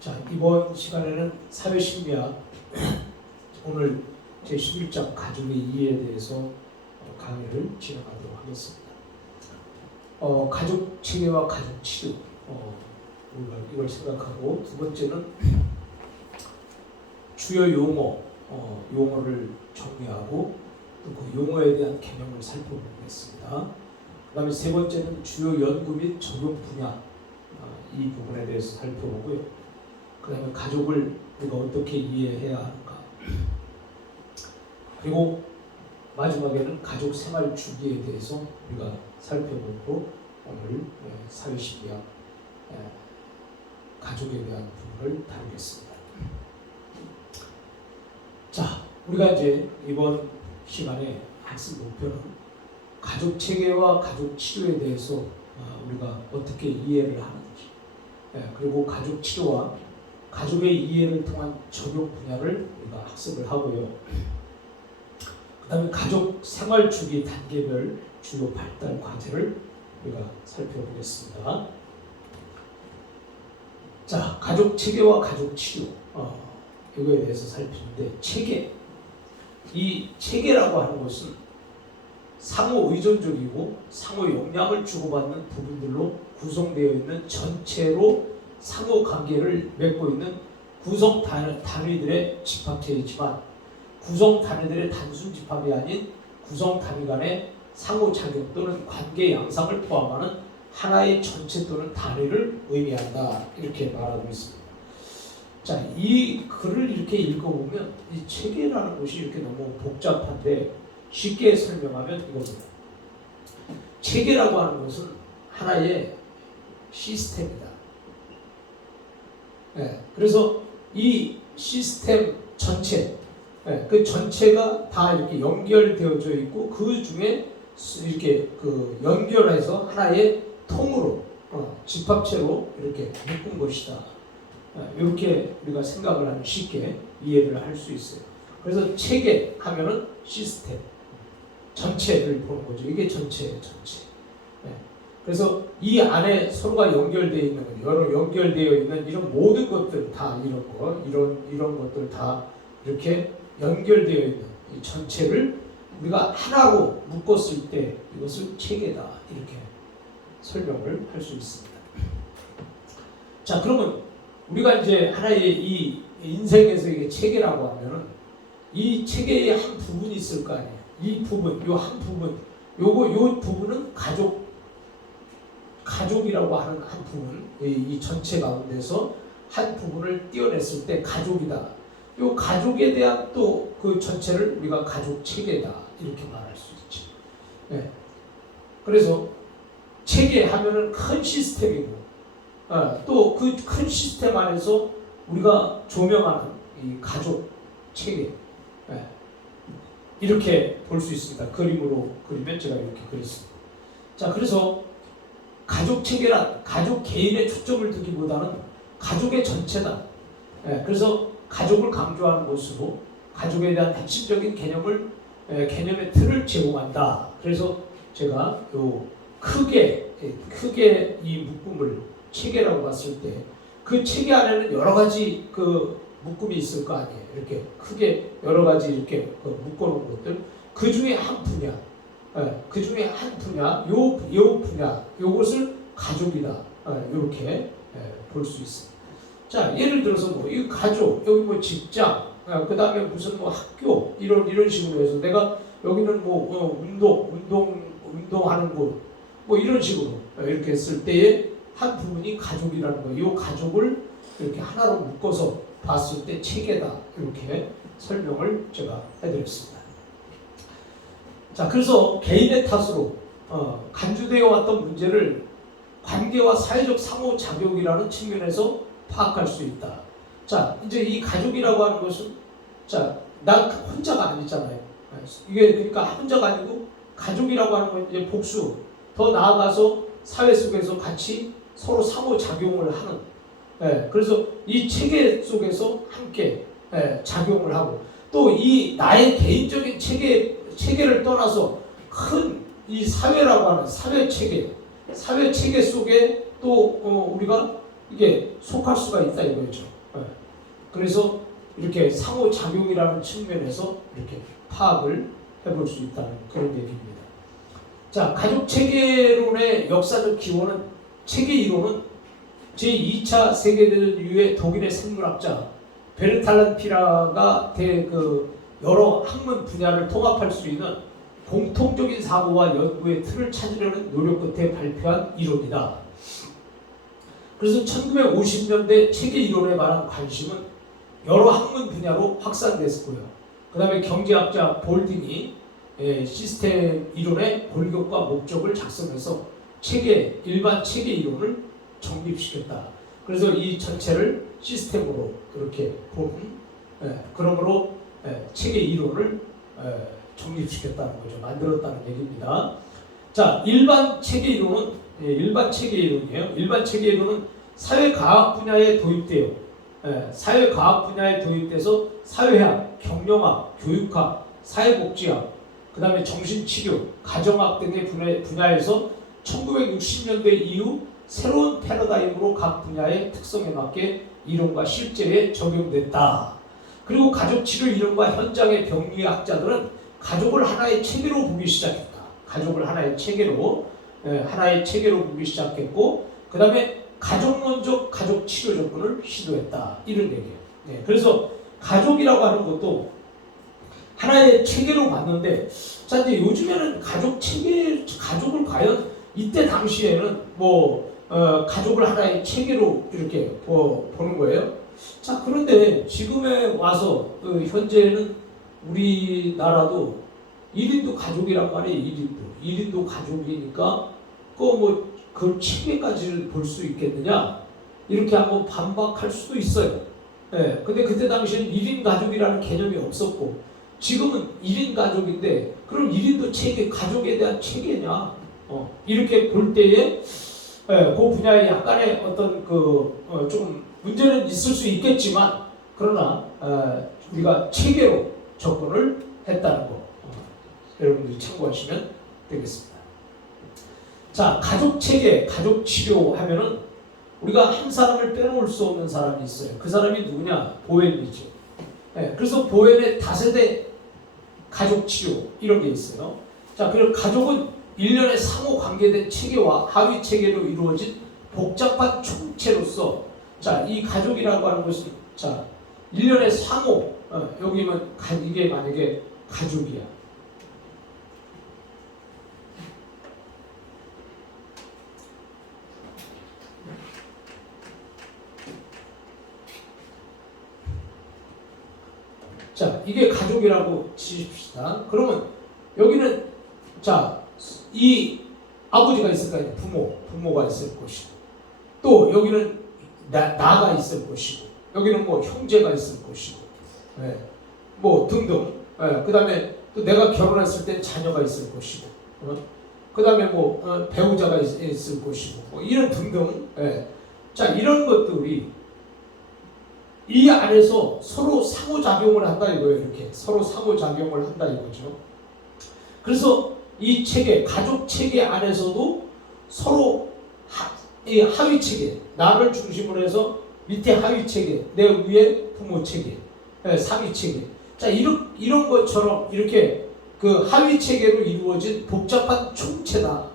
자, 이번 시간에는 사회심리학 오늘 제11장 가족의 이해에 대해서 강의를 진행하도록 하겠습니다. 가족 체계와 가족 치료 우리가 이걸 생각하고, 두 번째는 주요 용어를 정리하고 또 그 용어에 대한 개념을 살펴보겠습니다. 그 다음에 세 번째는 주요 연구 및 적용 분야, 이 부분에 대해서 살펴보고요. 그 다음에 가족을 우리가 어떻게 이해해야 하는가, 그리고 마지막에는 가족 생활 주기에 대해서 우리가 살펴보고, 오늘 사회심리학 가족에 대한 부분을 다루겠습니다. 자, 우리가 이제 이번 시간에 학습 목표는 가족 체계와 가족 치료에 대해서 우리가 어떻게 이해를 하는지, 그리고 가족 치료와 가족의 이해를 통한 적용 분야를 우리가 학습을 하고요. 그 다음에 가족 생활 주기 단계별 주요 발달 과제를 우리가 살펴보겠습니다. 자, 가족 체계와 가족 치료, 이거에 대해서 살피는데, 체계, 이 체계라고 하는 것은 상호 의존적이고 상호 영향을 주고받는 부분들로 구성되어 있는 전체로 상호 관계를 맺고 있는 구성 단위들의 집합체이지만, 구성 단위들의 단순 집합이 아닌 구성 단위 간의 상호작용 또는 관계 양상을 포함하는 하나의 전체 또는 단위를 의미한다, 이렇게 말하고 있습니다. 자, 이 글을 이렇게 읽어보면 이 체계라는 것이 이렇게 너무 복잡한데, 쉽게 설명하면 이겁니다. 체계라고 하는 것은 하나의 시스템이다. 그래서 이 시스템 전체, 그 전체가 다 이렇게 연결되어져 있고, 그 중에 이렇게 연결해서 하나의 통으로, 집합체로 이렇게 묶은 것이다. 이렇게 우리가 생각을 하면 쉽게 이해를 할 수 있어요. 그래서 체계 하면은 시스템, 전체를 보는 거죠. 이게 전체예요, 전체. 그래서 이 안에 서로가 연결되어 있는, 여러 연결되어 있는 이런 모든 것들 다, 이런 것들 다 이렇게 연결되어 있는 이 전체를 우리가 하나로 묶었을 때 이것을 체계다, 이렇게 설명을 할 수 있습니다. 자, 그러면 우리가 이제 하나의 이 인생에서 이게 체계라고 하면은 이 체계의 한 부분이 있을 거 아니에요. 이 부분, 요 한 부분, 요 부분은 가족이라고 하는 한 부분, 이 전체 가운데서 한 부분을 떼어냈을 때 가족이다. 요 가족에 대한 또 그 전체를 우리가 가족 체계다, 이렇게 말할 수 있죠. 그래서 체계 하면은 큰 시스템이고, 또 그 큰 시스템 안에서 우리가 조명하는 이 가족 체계, 이렇게 볼 수 있습니다. 그림으로 그리면 제가 이렇게 그렸습니다. 자, 그래서 가족 체계란 가족 개인의 초점을 두기보다는 가족의 전체다. 그래서 가족을 강조하는 것으로 가족에 대한 핵심적인 개념의 틀을 제공한다. 그래서 제가 요 크게 이 묶음을 체계라고 봤을 때, 그 체계 안에는 여러 가지 그 묶음이 있을 거 아니에요. 이렇게 크게 여러 가지 이렇게 묶어놓은 것들, 그 중에 한 분야, 요 분야, 요것을 가족이다, 이렇게 볼 수 있습니다. 자, 예를 들어서 이 가족, 여기 직장, 그 다음에 무슨 학교, 이런 식으로 해서 내가 여기는 운동하는 곳, 이런 식으로 이렇게 했을 때에 한 부분이 가족이라는 거예요. 이 가족을 이렇게 하나로 묶어서 봤을 때 체계다, 이렇게 설명을 제가 해드렸습니다. 자, 그래서 개인의 탓으로 간주되어 왔던 문제를 관계와 사회적 상호작용이라는 측면에서 파악할 수 있다. 자, 이제 이 가족이라고 하는 것은, 자, 난 혼자가 아니잖아요. 이게 그러니까 혼자가 아니고 가족이라고 하는 건 이제 복수, 더 나아가서 사회 속에서 같이 서로 상호작용을 하는, 그래서 이 체계 속에서 함께 작용을 하고, 또 이 나의 개인적인 체계를 떠나서 큰 이 사회라고 하는 사회 체계 속에 또 우리가 이게 속할 수가 있다 이거죠. 그래서 이렇게 상호작용이라는 측면에서 이렇게 파악을 해볼 수 있다는 그런 얘기입니다. 자, 가족 체계론의 역사적 기원은 체계 이론은 제2차 세계대전 이후에 독일의 생물학자 베르탈란 피라가 여러 학문 분야를 통합할 수 있는 공통적인 사고와 연구의 틀을 찾으려는 노력 끝에 발표한 이론이다. 그래서 1950년대 체계 이론에 관한 관심은 여러 학문 분야로 확산됐고요. 그 다음에 경제학자 볼딩이 시스템 이론의 골격과 목적을 작성해서 일반 체계 이론을 정립시켰다. 그래서 이 전체를 시스템으로 그렇게 보는 그러므로 체계 이론을 정립시켰다는 거죠. 만들었다는 얘기입니다. 자, 일반 체계 이론이에요. 일반 체계 이론은 사회과학 분야에 도입돼서 사회학, 경영학, 교육학, 사회복지학, 그 다음에 정신치료, 가정학 등의 분야에서 1960년대 이후 새로운 패러다임으로 각 분야의 특성에 맞게 이론과 실제에 적용됐다. 그리고 가족치료 이론과 현장의 병리학자들은 가족을 하나의 체계로 보기 시작했다. 가족을 하나의 체계로 보기 시작했고, 그 다음에 가족론적 가족치료 접근을 시도했다. 이런 얘기예요. 그래서 가족이라고 하는 것도 하나의 체계로 봤는데, 자, 이제 요즘에는 가족을 과연 이때 당시에는 가족을 하나의 체계로 이렇게 보는 거예요. 자, 그런데 지금에 와서 현재는 우리나라도 1인도 가족이란 말이에요. 1인도 가족이니까 그 체계까지를 볼 수 있겠느냐? 이렇게 한번 반박할 수도 있어요. 근데 그때 당시에는 1인 가족이라는 개념이 없었고, 지금은 1인 가족인데, 그럼 1인도 가족에 대한 체계냐? 이렇게 볼 때에, 그 분야에 약간의 어떤 좀 문제는 있을 수 있겠지만, 그러나, 우리가 체계로 접근을 했다는 거. 여러분들이 참고하시면 되겠습니다. 자, 가족 체계, 가족 치료 하면은 우리가 한 사람을 빼놓을 수 없는 사람이 있어요. 그 사람이 누구냐? 보웬이죠. 그래서 보웬의 다세대 가족 치료 이런 게 있어요. 자, 그리고 가족은 일련의 상호 관계된 체계와 하위 체계로 이루어진 복잡한 총체로서, 자, 이 가족이라고 하는 것은, 자, 일련의 상호, 여기면 이게 만약에 가족이야. 자, 이게 가족이라고 치십시다. 그러면 여기는, 자, 이 아버지가 있을 거 아니에요. 부모가 있을 것이고, 또 여기는 나가 있을 것이고, 여기는 형제가 있을 것이고, 등등. 그 다음에 또 내가 결혼했을 때 자녀가 있을 것이고, 그 다음에 배우자가 있을 것이고, 이런 등등. 자, 이런 것들이 이 안에서 서로 상호작용을 한다 이거예요. 이렇게 서로 상호작용을 한다 이거죠. 그래서 이 체계, 가족 체계 안에서도 서로 이 하위 체계, 나를 중심으로 해서 밑에 하위 체계, 내 위에 부모 체계, 상위 체계. 자, 이런 것처럼 이렇게 그 하위 체계로 이루어진 복잡한 총체다.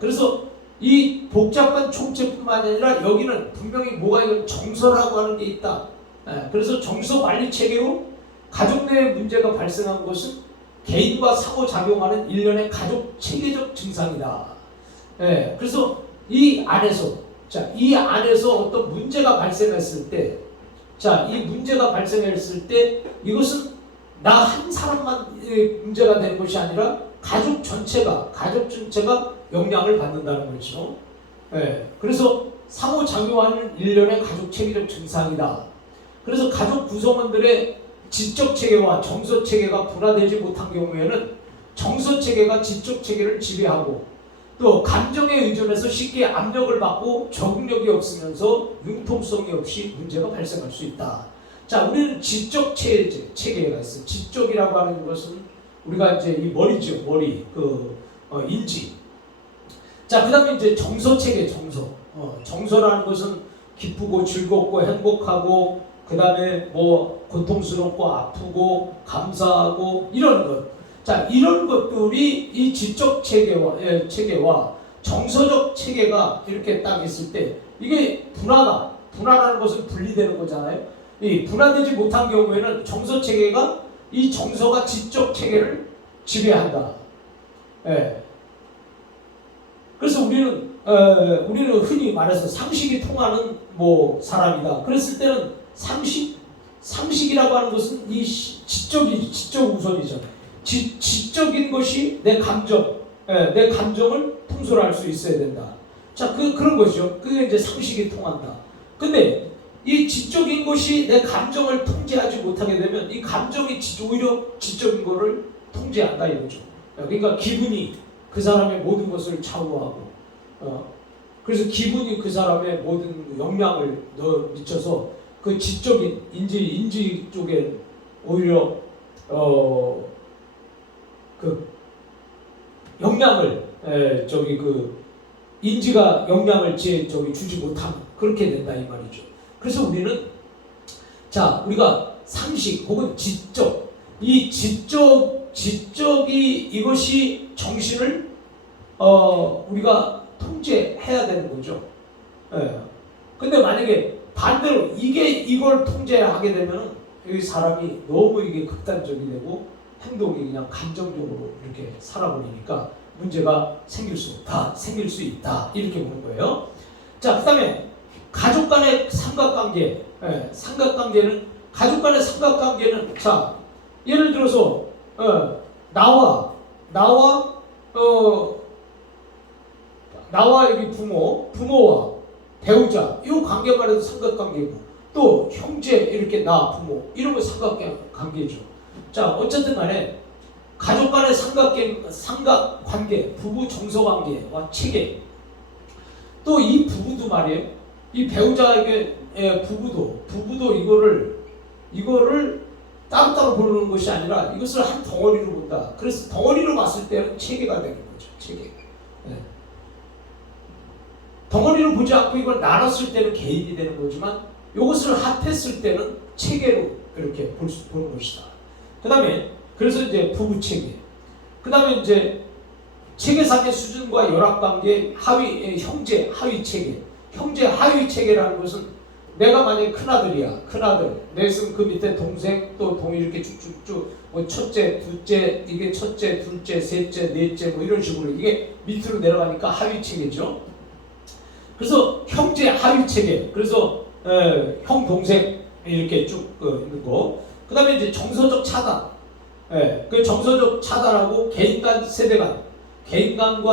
그래서 이 복잡한 총체뿐만 아니라 여기는 분명히 뭐가 있는 정서라고 하는 게 있다. 그래서 정서 관리 체계로 가족 내에 문제가 발생한 것은 개인과 상호작용하는 일련의 가족 체계적 증상이다. 그래서 이 안에서 어떤 문제가 발생했을 때, 자, 이 문제가 발생했을 때 이것은 나 한 사람만 문제가 되는 것이 아니라 가족 전체가 영향을 받는다는 거죠. 그래서 상호작용하는 일련의 가족 체계적 증상이다. 그래서 가족 구성원들의 지적 체계와 정서 체계가 분화되지 못한 경우에는 정서 체계가 지적 체계를 지배하고, 또 감정에 의존해서 쉽게 압력을 받고 적응력이 없으면서 융통성이 없이 문제가 발생할 수 있다. 자, 우리는 지적 체계가 있어요. 지적이라고 하는 것은 우리가 이제 이 머리죠, 머리, 인지. 자, 그 다음에 이제 정서 체계, 정서라는 것은 기쁘고 즐겁고 행복하고 그 다음에 뭐 고통스럽고 아프고 감사하고 이런 것. 자, 이런 것들이 이 지적 체계와 정서적 체계가 이렇게 딱 있을 때 이게 분화라는 것은 분리되는 거잖아요. 이 분화되지 못한 경우에는 정서 체계가 이 정서가 지적 체계를 지배한다. 예. 그래서 우리는 흔히 말해서 상식이 통하는 뭐 사람이다. 그랬을 때는 상식이라고 하는 것은 이 지적 우선이죠. 지적인 것이 내 감정을 통솔할 수 있어야 된다. 자, 그런 것이죠. 그게 이제 상식이 통한다. 근데 이 지적인 것이 내 감정을 통제하지 못하게 되면 이 감정이 오히려 지적인 것을 통제한다 이거죠. 그러니까 기분이 그 사람의 모든 것을 좌우하고, 그래서 기분이 그 사람의 모든 영향을 미쳐서 그 지적인 인지 쪽에 오히려 그 영향을 인지가 영향을 주지 못하는 그렇게 된다 이 말이죠. 그래서 우리는 우리가 상식 혹은 이 지적이 이것이 정신을 우리가 통제해야 되는 거죠. 예. 근데 만약에 반대로 이걸 통제하게 되면 이 사람이 너무 이게 극단적이 되고 행동이 그냥 감정적으로 이렇게 살아버리니까 문제가 생길 수 있다 이렇게 보는 거예요. 자, 그다음에 가족 간의 삼각관계. 가족 간의 삼각관계는 자, 예를 들어서 나와 여기 부모와 배우자 이 관계만 해도 삼각관계고, 또 형제 이렇게 부모 이런 거 삼각관계죠. 자, 어쨌든 간에 가족 간의 삼각관계, 부부 정서관계와 체계. 또 이 부부도 말이에요. 이 배우자에게 부부도 이거를 따로따로 보는 것이 아니라 이것을 한 덩어리로 본다. 그래서 덩어리로 봤을 때는 체계가 되는 거죠. 체계. 네. 덩어리로 보지 않고 이걸 나눴을 때는 개인이 되는 거지만 이것을 합했을 때는 체계로 이렇게 보는 것이다. 그 다음에 그래서 이제 부부 체계. 그 다음에 이제 체계상의 수준과 열악관계, 형제 하위 체계. 형제 하위 체계라는 것은 내가 만약에 큰아들, 내 있으면 그 밑에 동생, 또 이렇게 쭉쭉쭉, 뭐 첫째, 둘째, 이게 첫째, 둘째, 셋째, 넷째, 뭐 이런 식으로 이게 밑으로 내려가니까 하위 체계죠. 그래서 형제 하위 체계. 그래서 형, 동생 이렇게 쭉 있는 거. 그 다음에 이제 정서적 차단. 그 정서적 차단하고 개인 간과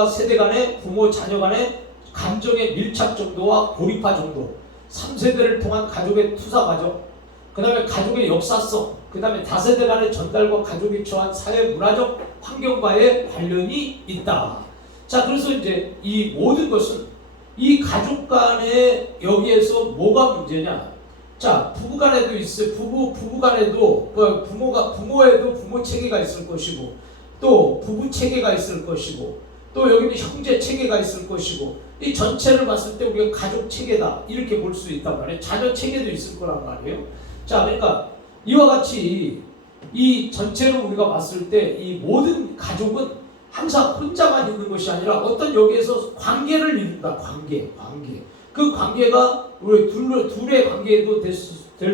세대 간의 부모, 자녀 간의 감정의 밀착 정도와 고립화 정도. 3세대를 통한 가족의 투사 과정, 그 다음에 가족의 역사성, 그 다음에 다세대 간의 전달과 가족이 처한 사회 문화적 환경과의 관련이 있다. 자, 그래서 이제 이 모든 것은 이 가족 간에 여기에서 뭐가 문제냐? 자, 부부 간에도 있어요. 부부 간에도 부모에도 부모 체계가 있을 것이고, 또 부부 체계가 있을 것이고, 또 여기는 형제 체계가 있을 것이고, 이 전체를 봤을 때 우리가 가족 체계다 이렇게 볼 수 있단 말이에요. 자녀 체계도 있을 거란 말이에요. 자, 그러니까 이와 같이 이 전체를 우리가 봤을 때 이 모든 가족은 항상 혼자만 있는 것이 아니라 어떤 여기에서 관계를 이룬다. 관계. 그 관계가 우리 둘의 관계도 될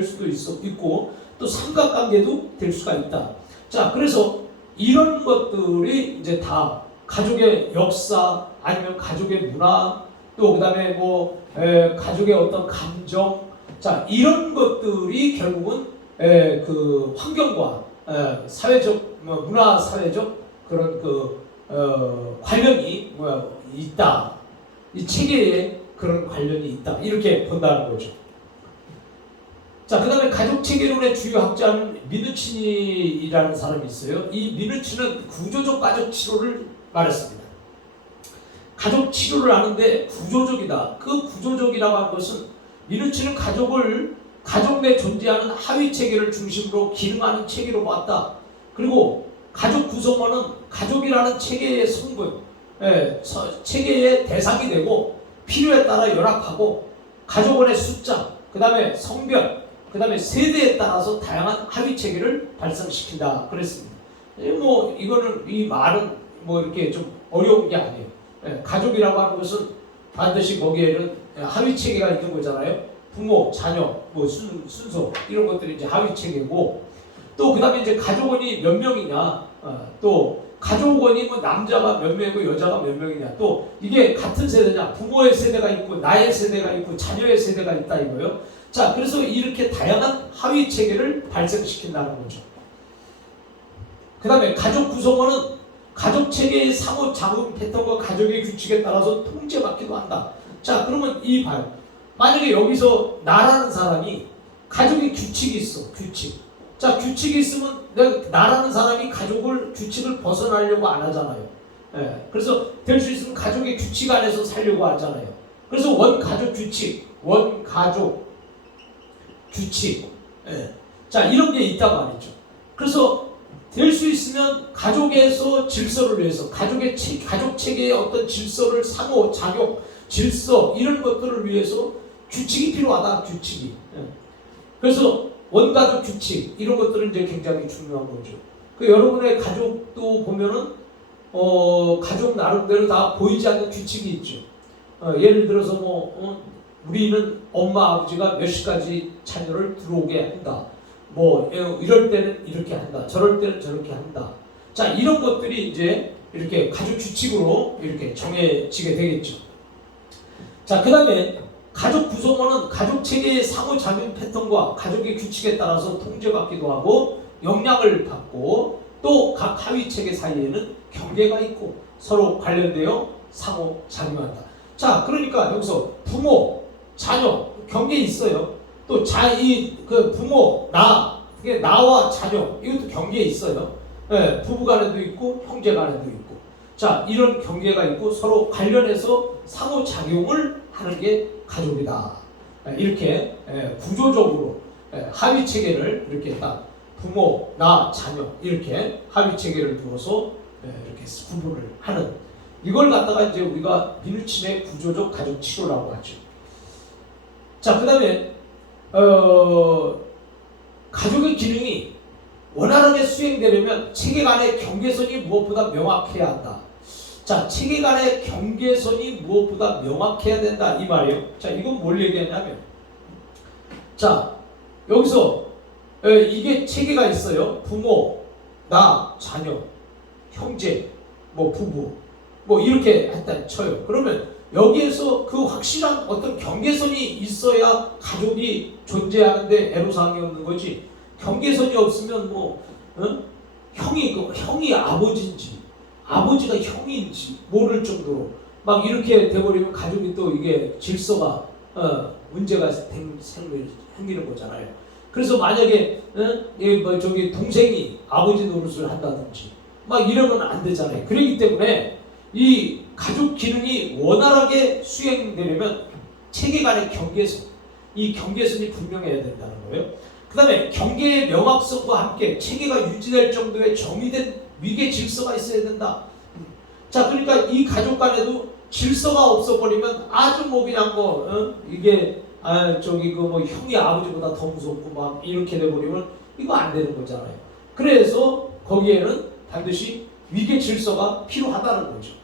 수도 있고, 또 삼각관계도 될 수가 있다. 자, 그래서 이런 것들이 이제 다 가족의 역사, 아니면 가족의 문화, 또 그 다음에 가족의 어떤 감정, 자, 이런 것들이 결국은 그 환경과 문화 사회적 그런 관련이 있다. 이 체계에 그런 관련이 있다. 이렇게 본다는 거죠. 자, 그 다음에 가족 체계론의 주요 학자는 미누치니라는 사람이 있어요. 이 미누치는 구조적 가족 치료를 말했습니다. 가족 치료를 하는데 구조적이다. 그 구조적이라고 하는 것은 미누치는 가족 내 존재하는 하위 체계를 중심으로 기능하는 체계로 봤다. 그리고 가족 구성원은 가족이라는 체계의 성분, 체계의 대상이 되고 필요에 따라 열악하고 가족원의 숫자, 그 다음에 성별, 그 다음에 세대에 따라서 다양한 합의 체계를 발생시킨다 그랬습니다. 뭐 이거는 이 말은 뭐 이렇게 좀 어려운 게 아니에요. 가족이라고 하는 것은 반드시 거기에는 합의 체계가 있는 거잖아요. 부모, 자녀, 뭐 순서 이런 것들이 이제 합의 체계고, 또 그다음에 이제 가족원이 몇 명이냐, 또 가족원이 뭐 남자가 몇 명이고 여자가 몇 명이냐, 또 이게 같은 세대냐, 부모의 세대가 있고 나의 세대가 있고 자녀의 세대가 있다 이거예요. 자, 그래서 이렇게 다양한 합의 체계를 발생시킨다는 거죠. 그 다음에 가족 구성원은 가족 체계의 상호 작용 패턴과 가족의 규칙에 따라서 통제받기도 한다. 자, 그러면 이 봐요. 만약에 여기서 나라는 사람이 가족의 규칙이 있어. 규칙. 자, 규칙이 있으면 나라는 사람이 규칙을 벗어나려고 안 하잖아요. 그래서 될 수 있으면 가족의 규칙 안에서 살려고 하잖아요. 그래서 원가족 규칙, 자, 이런 게 있단 말이죠. 그래서 될 수 있으면 가족에서 질서를 위해서 가족 체계의 어떤 질서를 상호 작용, 질서 이런 것들을 위해서 규칙이 필요하다. 규칙이. 그래서 원가족 규칙 이런 것들은 이제 굉장히 중요한 거죠. 그 여러분의 가족도 보면은 가족 나름대로 다 보이지 않는 규칙이 있죠. 예를 들어서 우리는 엄마 아버지가 몇 시까지 자녀를 들어오게 한다. 뭐 이럴 때는 이렇게 한다. 저럴 때는 저렇게 한다. 자, 이런 것들이 이제 이렇게 가족 규칙으로 이렇게 정해지게 되겠죠. 자, 그 다음에 가족 구성원은 가족 체계의 상호작용 패턴과 가족의 규칙에 따라서 통제받기도 하고 영향을 받고, 또 각 하위 체계 사이에는 경계가 있고 서로 관련되어 상호작용한다. 자, 그러니까 여기서 부모, 자녀 경계 있어요. 또 부모, 나와 자녀 이것도 경계 있어요. 부부간에도 있고 형제간에도 있고. 자, 이런 경계가 있고 서로 관련해서 상호작용을 하는 게 가족이다. 이렇게 구조적으로 합의 체계를 이렇게 딱 부모, 나, 자녀 이렇게 합의 체계를 두어서 이렇게 구분을 하는, 이걸 갖다가 이제 우리가 미누침의 구조적 가족 치료라고 하죠. 자, 그 다음에 가족의 기능이 원활하게 수행되려면 체계 간의 경계선이 무엇보다 명확해야 한다. 자, 체계 간의 경계선이 무엇보다 명확해야 된다 이 말이에요. 자, 이건 뭘 얘기하냐면, 자, 여기서 이게 체계가 있어요. 부모, 나, 자녀, 형제, 부부, 이렇게 했다 쳐요. 그러면 여기에서 그 확실한 어떤 경계선이 있어야 가족이 존재하는데 애로사항이 없는 거지. 경계선이 없으면 형이 아버지인지 아버지가 형인지 모를 정도로 막 이렇게 돼버리면 가족이 또 이게 질서가 문제가 생기는 거잖아요. 그래서 만약에 동생이 아버지 노릇을 한다든지 막 이러면 안 되잖아요. 그렇기 때문에 이 가족 기능이 원활하게 수행되려면 체계 간의 경계선, 이 경계선이 분명해야 된다는 거예요. 그 다음에 경계의 명확성과 함께 체계가 유지될 정도의 정의된 위계 질서가 있어야 된다. 자, 그러니까 이 가족 간에도 질서가 없어버리면 아주 이게 형이 아버지보다 더 무섭고 막 이렇게 돼버리면 이거 안 되는 거잖아요. 그래서 거기에는 반드시 위계 질서가 필요하다는 거죠.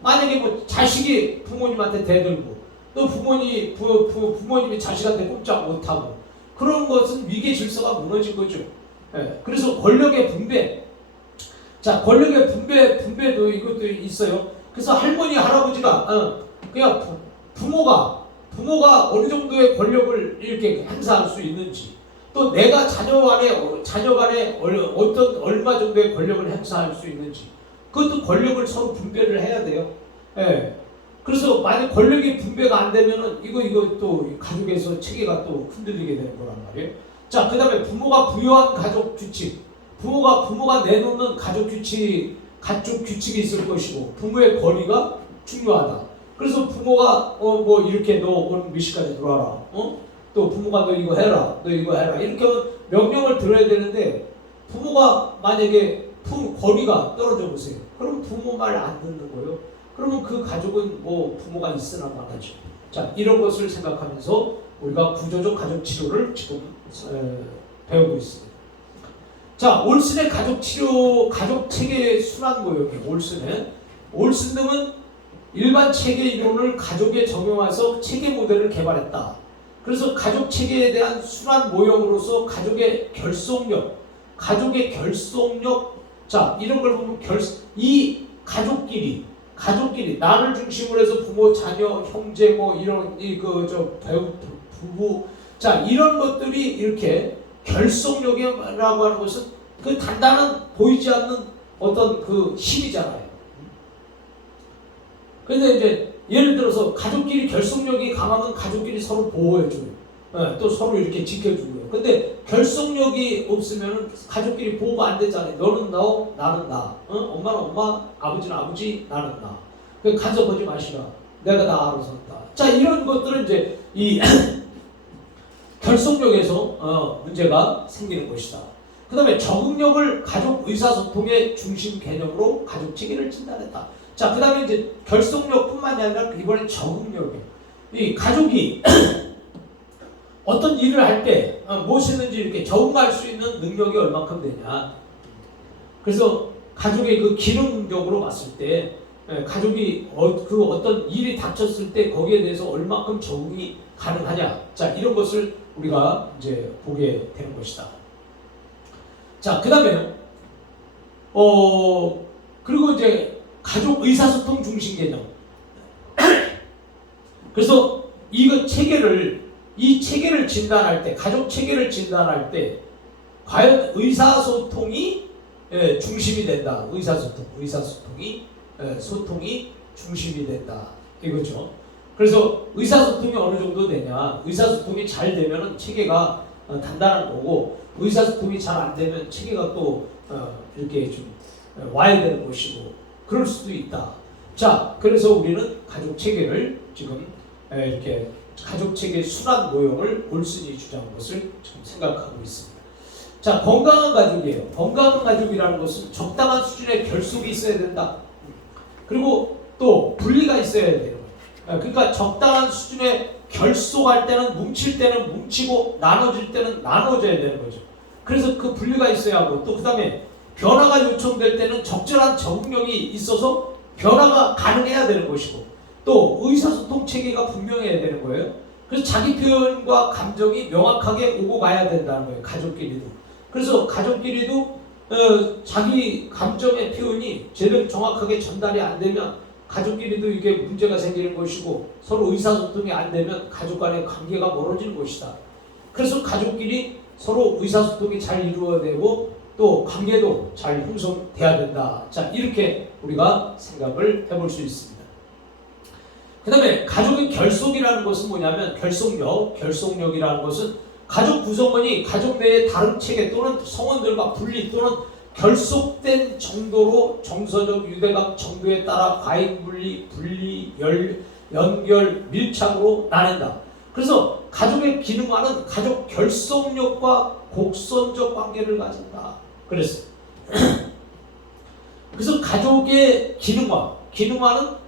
만약에 자식이 부모님한테 대들고 또 부모님이 자식한테 꼼짝 못하고 그런 것은 위계 질서가 무너진 거죠. 그래서 권력의 분배, 자, 권력의 분배도 이것도 있어요. 그래서 할머니, 할아버지가 그냥 부모가 어느 정도의 권력을 이렇게 행사할 수 있는지, 또 내가 자녀 간에 얼마 정도의 권력을 행사할 수 있는지, 그것도 권력을 서로 분배를 해야 돼요. 그래서 만약 권력이 분배가 안 되면은 이거 또 가족에서 체계가 또 흔들리게 되는 거란 말이에요. 자, 그 다음에 부모가 부여한 가족 규칙, 부모가 내놓는 가족 규칙이 있을 것이고, 부모의 권위가 중요하다. 그래서 부모가 이렇게 너 오늘 몇 시까지 들어와라. 또 부모가 너 이거 해라. 이렇게 명령을 들어야 되는데, 부모가 만약에 권위가 떨어져 보세요. 그럼 부모 말 안 듣는 거예요. 그러면 그 가족은 부모가 있으나 마나죠. 자, 이런 것을 생각하면서 우리가 구조적 가족 치료를 지금 배우고 있습니다. 자, 올슨의 가족 치료, 가족 체계 순환 모형이에요. 올슨 등은 일반 체계 이론을 가족에 적용해서 체계 모델을 개발했다. 그래서 가족 체계에 대한 순환 모형으로서 가족의 결속력, 자, 이런 걸 보면 이 가족끼리 나를 중심으로 해서 부모, 자녀, 형제 뭐 이런 부부, 자, 이런 것들이 이렇게 결속력이라고 하는 것은 그 단단한 보이지 않는 어떤 그 힘이잖아요. 근데 이제 예를 들어서 가족끼리 결속력이 강하면 가족끼리 서로 보호해줘요. 또 서로 이렇게 지켜주고요. 근데 결속력이 없으면 가족끼리 보호가 안 되잖아요. 너는 너, 나는 나. 엄마는 엄마, 아버지는 아버지, 나는 나. 간섭하지 마시라. 내가 다 알아서 한다. 자, 이런 것들은 이제 이 결속력에서 문제가 생기는 것이다. 그 다음에 적응력을 가족 의사소통의 중심 개념으로 가족 체계를 진단했다. 자, 그 다음에 이제 결속력뿐만이 아니라 이번엔 적응력이에요. 이 가족이 어떤 일을 할 때 무엇이든지 이렇게 적응할 수 있는 능력이 얼마큼 되냐. 그래서 가족의 그 기능적으로 봤을 때 가족이 그 어떤 일이 닥쳤을 때 거기에 대해서 얼마큼 적응이 가능하냐. 자, 이런 것을 우리가 이제 보게 되는 것이다. 자, 그 다음에 그리고 이제 가족 의사소통 중심 개념. 그래서 이 체계를 진단할 때, 가족 체계를 진단할 때 과연 의사소통이 중심이 된다. 소통이 중심이 된다. 이거죠. 그래서 의사소통이 어느 정도 되냐. 의사소통이 잘 되면 체계가 단단한 거고, 의사소통이 잘 안 되면 체계가 또 이렇게 좀 와야 되는 것이고, 그럴 수도 있다. 자, 그래서 우리는 가족 체계를 지금 이렇게 가족 체계 순환 모형을 올슨이 주장한 것을 지금 생각하고 있습니다. 자, 건강한 가족이에요. 건강한 가족이라는 것은 적당한 수준의 결속이 있어야 된다. 그리고 또 분리가 있어야 돼요. 그러니까 적당한 수준의 결속할 때는 뭉칠 때는 뭉치고 나눠질 때는 나눠져야 되는 거죠. 그래서 그 분리가 있어야 하고, 또 그 다음에 변화가 요청될 때는 적절한 적응력이 있어서 변화가 가능해야 되는 것이고, 또 의사소통 체계가 분명해야 되는 거예요. 그래서 자기 표현과 감정이 명확하게 오고 가야 된다는 거예요. 가족끼리도. 그래서 가족끼리도 자기 감정의 표현이 제대로 정확하게 전달이 안 되면 가족끼리도 이게 문제가 생기는 것이고, 서로 의사소통이 안 되면 가족 간의 관계가 멀어지는 것이다. 그래서 가족끼리 서로 의사소통이 잘 이루어야 되고, 또 관계도 잘 형성돼야 된다. 자, 이렇게 우리가 생각을 해볼 수 있습니다. 그 다음에 가족의 결속이라는 것은 뭐냐면, 결속력이라는 것은 가족 구성원이 가족 내의 다른 체계 또는 성원들과 분리 또는 결속된 정도로 정서적 유대감 정도에 따라 과잉 분리, 연결, 밀착으로 나뉜다. 그래서 가족의 기능화는 가족 결속력과 곡선적 관계를 가진다. 그래서 가족의 기능화는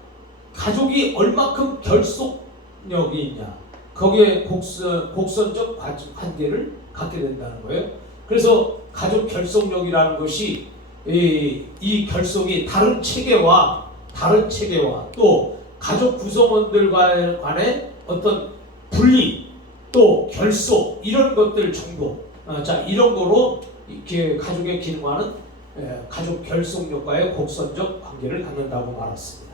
가족이 얼마큼 결속력이 있냐, 거기에 곡선적 관계를 갖게 된다는 거예요. 그래서 가족 결속력이라는 것이 이 결속이 다른 체계와 또 가족 구성원들 간의 어떤 분리 또 결속 이런 것들 정도, 자, 이런 거로 이렇게 가족의 기능화는 가족 결속력과의 곡선적 관계를 갖는다고 말했습니다.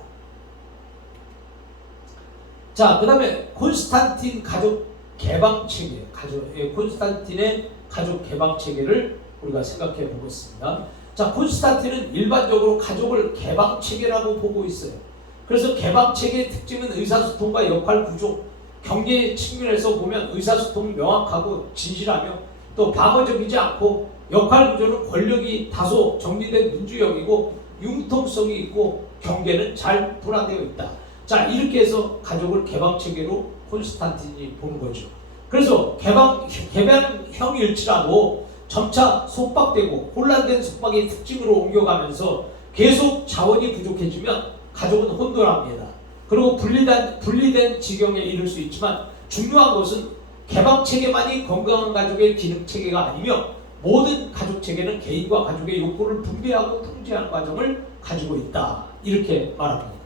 자, 그 다음에 콘스탄틴 가족 개방 체계, 콘스탄틴의 가족 개방 체계를 우리가 생각해 보겠습니다. 자, 콘스탄틴은 일반적으로 가족을 개방 체계라고 보고 있어요. 그래서 개방 체계의 특징은 의사소통과 역할 구조, 경계 측면에서 보면 의사소통이 명확하고 진실하며 또 방어적이지 않고, 역할 구조는 권력이 다소 정리된 민주형이고 융통성이 있고 경계는 잘 분화되어 있다. 자, 이렇게 해서 가족을 개방체계로 콘스탄틴이 보는 거죠. 그래서 개방형일지라도 점차 속박되고 혼란된 속박의 특징으로 옮겨가면서 계속 자원이 부족해지면 가족은 혼돈합니다. 그리고 분리된 지경에 이를 수 있지만 중요한 것은 개방 체계만이 건강한 가족의 기능 체계가 아니며 모든 가족 체계는 개인과 가족의 욕구를 분배하고 통제하는 과정을 가지고 있다. 이렇게 말합니다.